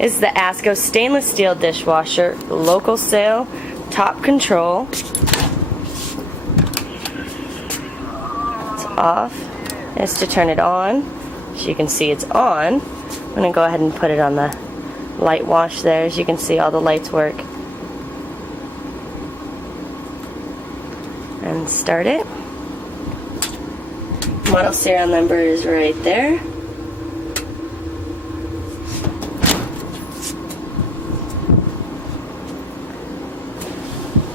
This is the Asko stainless steel dishwasher, local sale, top control. It's off. It's to turn it on. As you can see, it's on. I'm going to go ahead and put it on the light wash there. As you can see, all the lights work. And start it. Model serial number is right there.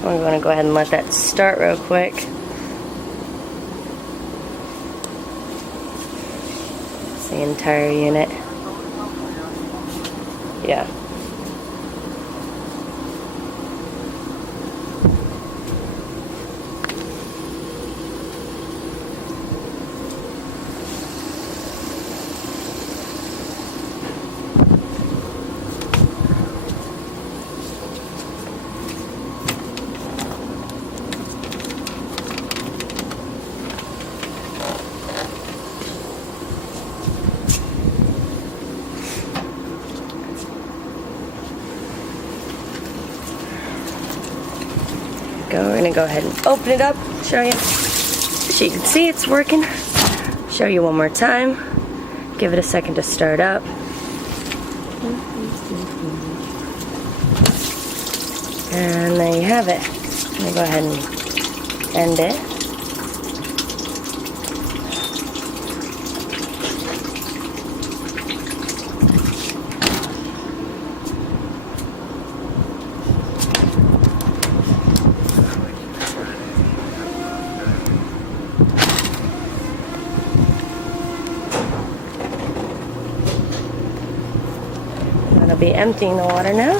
We're going to go ahead and let that start real quick. It's the entire unit. Yeah. We're going to go ahead and open it up, show you. So you can see it's working. Show you one more time. Give it a second to start up. And there you have it. I'm going to go ahead and end it. I'll be emptying the water now.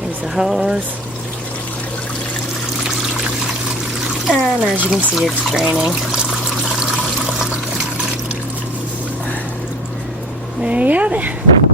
Here's the hose. And as you can see, it's draining. There you have it.